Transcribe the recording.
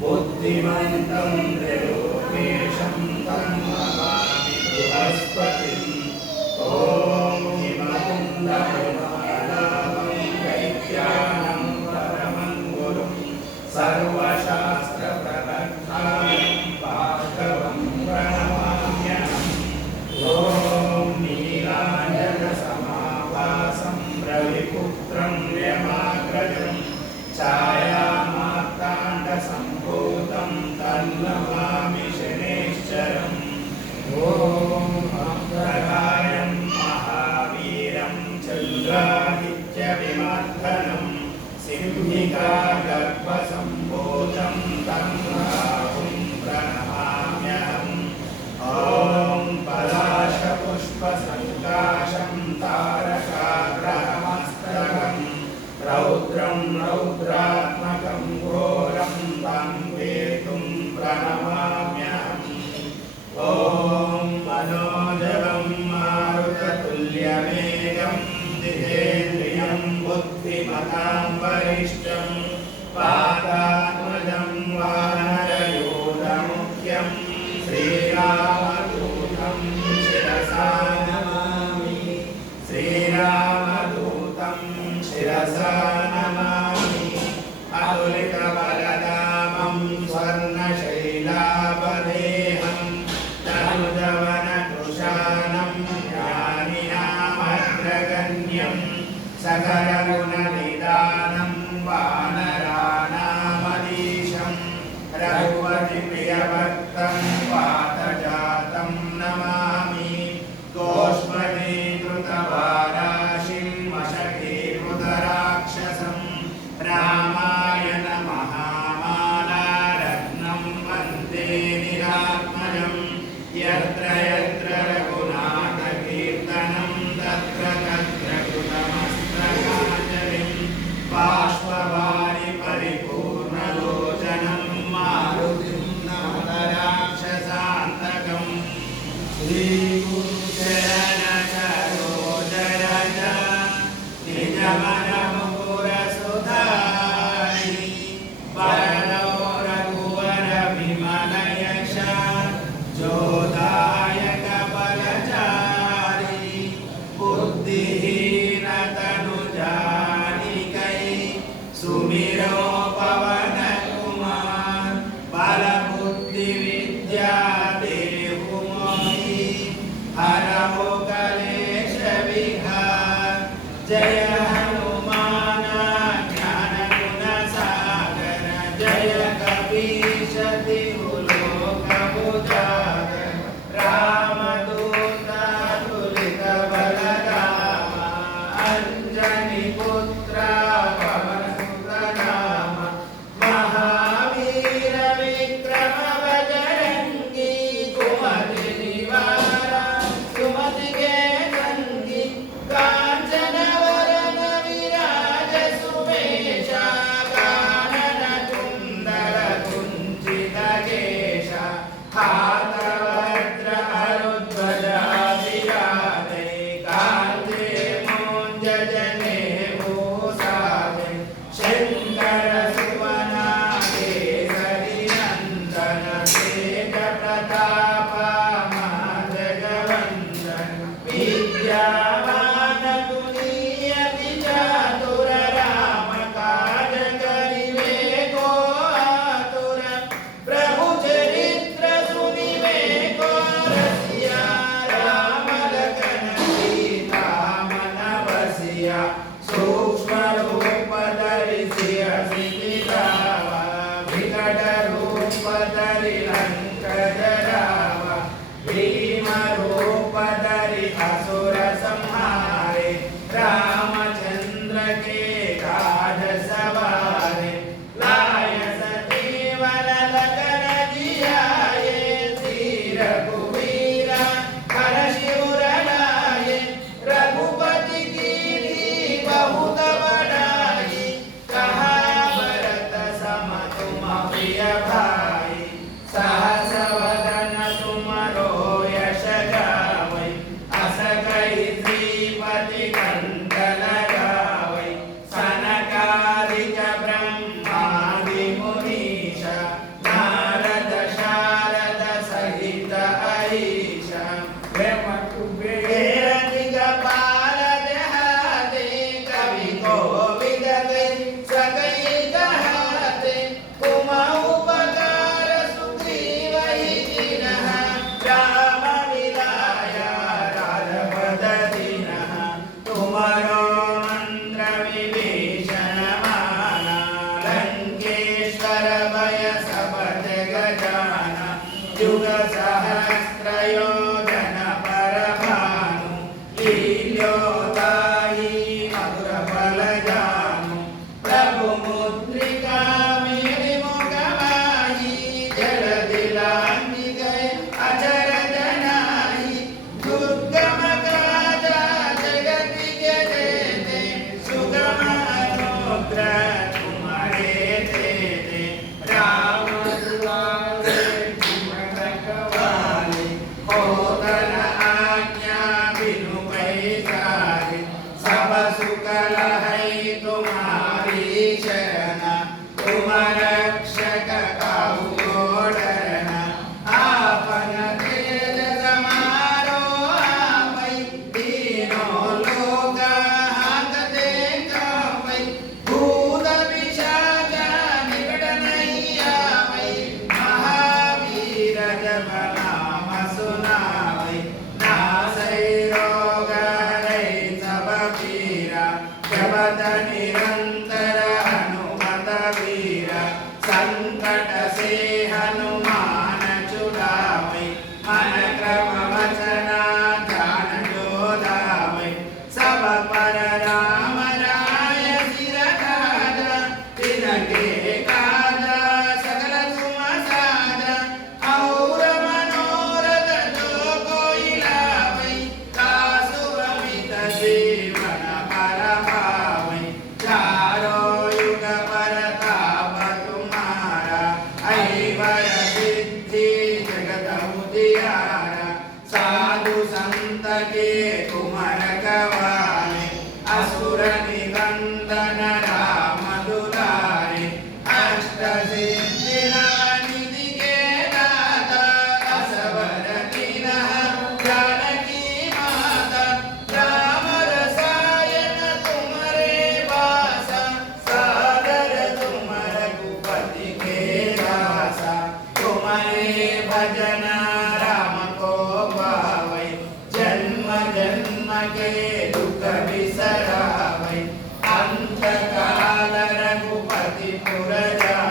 बुद्धिमन्तं Amen. Amen. सकलगुणनिदानं वानराणामधीशं comigo. day. Uh, అనేక ప్రకార ಶರಣ ಕುಮರ Então. Yeah.